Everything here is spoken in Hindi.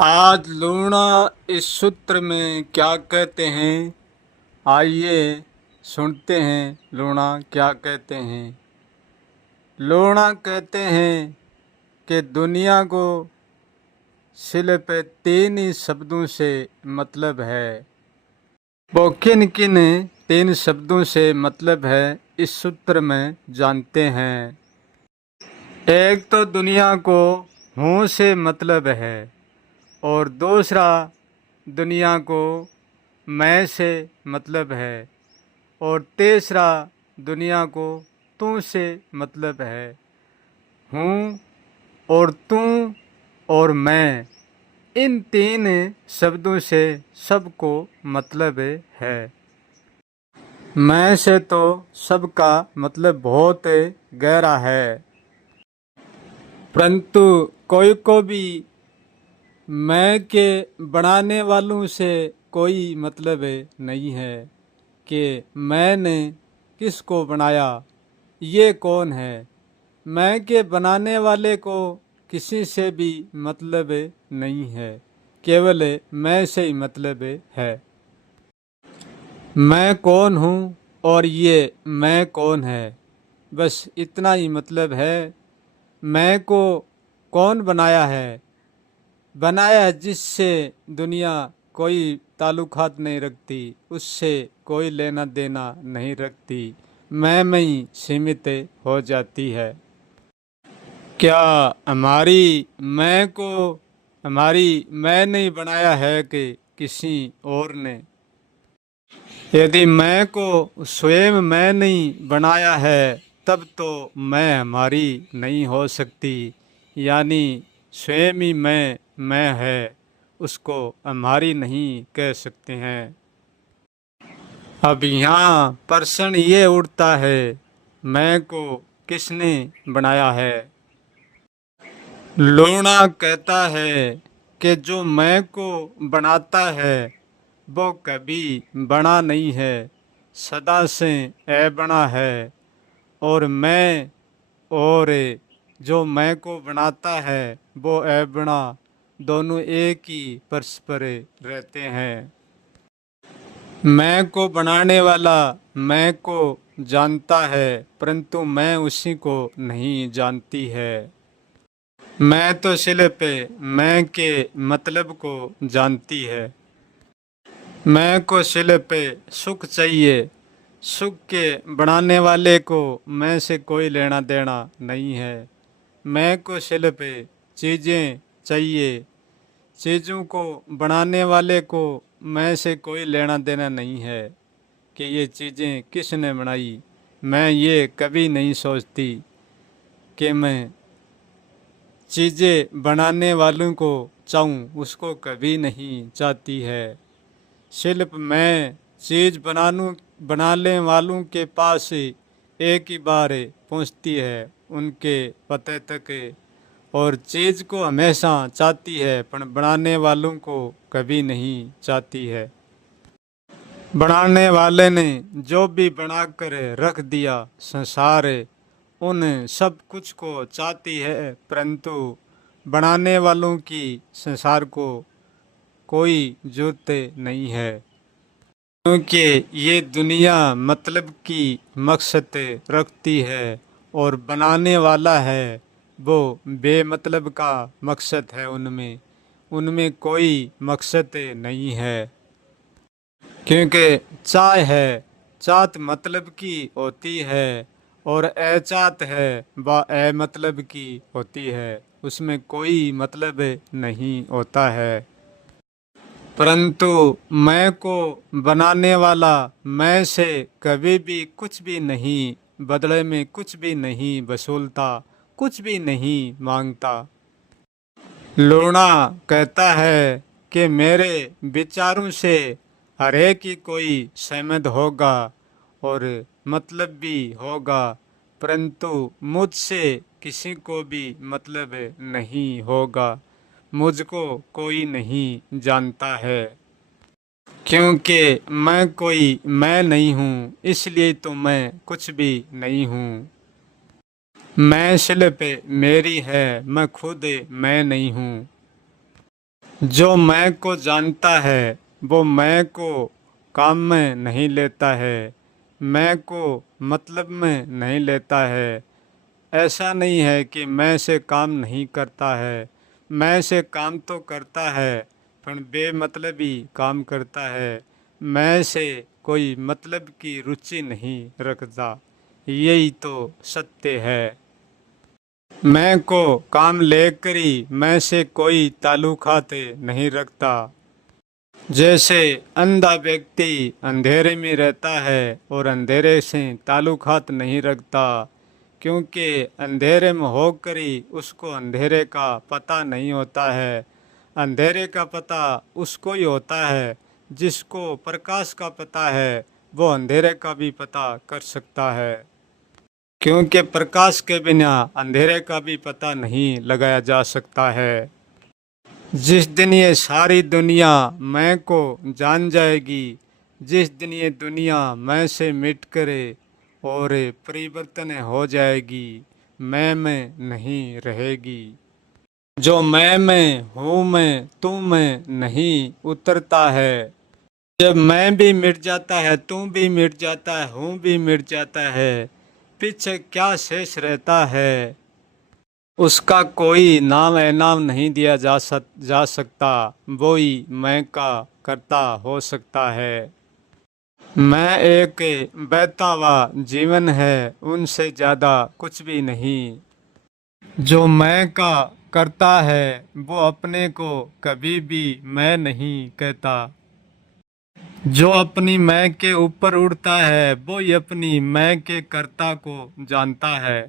आज लूणा इस सूत्र में क्या कहते हैं? आइए सुनते हैं लूणा क्या कहते हैं। लूणा कहते हैं कि दुनिया को सिर्फ तीन ही शब्दों से मतलब है। वो किन किन तीन शब्दों से मतलब है इस सूत्र में जानते हैं। एक तो दुनिया को हूँ से मतलब है और दूसरा दुनिया को मैं से मतलब है और तीसरा दुनिया को तू से मतलब है। हूँ और तू और मैं, इन तीन शब्दों से सबको मतलब है। मैं से तो सबका मतलब बहुत गहरा है, परंतु कोई को भी मैं के बनाने वालों से कोई मतलब नहीं है कि मैंने किसको बनाया, ये कौन है। मैं के बनाने वाले को किसी से भी मतलब नहीं है, केवल मैं से ही मतलब है। मैं कौन हूँ और ये मैं कौन है, बस इतना ही मतलब है। मैं को कौन बनाया है? बनाया है जिससे दुनिया कोई ताल्लुकात नहीं रखती, उससे कोई लेना देना नहीं रखती, मैं में ही सीमित हो जाती है। क्या हमारी मैं को हमारी मैं नहीं बनाया है कि किसी और ने? यदि मैं को स्वयं मैं नहीं बनाया है तब तो मैं हमारी नहीं हो सकती, यानी स्वयं ही मैं है, उसको हमारी नहीं कह सकते हैं। अब यहाँ प्रश्न ये उठता है, मैं को किसने बनाया है? लूणा कहता है कि जो मैं को बनाता है वो कभी बना नहीं है, सदा से बना है। और मैं और जो मैं को बनाता है वो बना, दोनों एक ही परस्पर रहते हैं। मैं को बनाने वाला मैं को जानता है, परंतु मैं उसी को नहीं जानती है। मैं तो सिर्फ मैं के मतलब को जानती है। मैं को सिर्फ सुख चाहिए, सुख के बनाने वाले को मैं से कोई लेना देना नहीं है। मैं को सिर्फ चीज़ें चाहिए, चीज़ों को बनाने वाले को मैं से कोई लेना देना नहीं है कि ये चीज़ें किसने बनाई। मैं ये कभी नहीं सोचती कि मैं चीज़ें बनाने वालों को चाहूँ, उसको कभी नहीं चाहती है। शिल्प में चीज़ बनाने वालों के पास एक ही बार पहुंचती है, उनके पते तक, और चीज़ को हमेशा चाहती है पर बनाने वालों को कभी नहीं चाहती है। बनाने वाले ने जो भी बनाकर रख दिया संसार, उन सब कुछ को चाहती है, परंतु बनाने वालों की संसार को कोई जरूरत नहीं है, क्योंकि ये दुनिया मतलब की मकसद रखती है और बनाने वाला है वो बेमतलब का मकसद है। उनमें उनमें कोई मकसद नहीं है, क्योंकि चाह है, चाहत मतलब की होती है और अचाहत है वह मतलब की होती है, उसमें कोई मतलब नहीं होता है। परंतु मैं को बनाने वाला मैं से कभी भी कुछ भी नहीं, बदले में कुछ भी नहीं वसूलता, कुछ भी नहीं मांगता। लूणा कहता है कि मेरे विचारों से हर एक ही कोई सहमत होगा और मतलब भी होगा, परंतु मुझसे किसी को भी मतलब नहीं होगा, मुझको कोई नहीं जानता है। क्योंकि मैं कोई मैं नहीं हूँ, इसलिए तो मैं कुछ भी नहीं हूँ। मैं सिर्फ मेरी है, मैं खुद मैं नहीं हूँ। जो मैं को जानता है वो मैं को काम में नहीं लेता है, मैं को मतलब में नहीं लेता है। ऐसा नहीं है कि मैं से काम नहीं करता है, मैं से काम तो करता है पर बेमतलबी काम करता है। मैं से कोई मतलब की रुचि नहीं रखता, यही तो सत्य है। मैं को काम लेकर ही मैं से कोई ताल्लुकात नहीं रखता। जैसे अंधा व्यक्ति अंधेरे में रहता है और अंधेरे से ताल्लुकात नहीं रखता, क्योंकि अंधेरे में होकर ही उसको अंधेरे का पता नहीं होता है। अंधेरे का पता उसको ही होता है, जिसको प्रकाश का पता है वो अंधेरे का भी पता कर सकता है। क्योंकि प्रकाश के बिना अंधेरे का भी पता नहीं लगाया जा सकता है। जिस दिन ये सारी दुनिया मैं को जान जाएगी, जिस दिन ये दुनिया मैं से मिट करे और परिवर्तन हो जाएगी, मैं में नहीं रहेगी। जो मैं में हूँ मैं तू में नहीं उतरता है। जब मैं भी मिट जाता है, तू भी मिट जाता है, हूँ भी मिट जाता है, पीछे क्या शेष रहता है। उसका कोई नाम इनाम नहीं दिया जा सकता, वो ही मैं का करता हो सकता है। मैं एक बहता हुआ जीवन है, उनसे ज़्यादा कुछ भी नहीं। जो मैं का करता है वो अपने को कभी भी मैं नहीं कहता। जो अपनी मैं के ऊपर उड़ता है वो ही अपनी मैं के कर्ता को जानता है।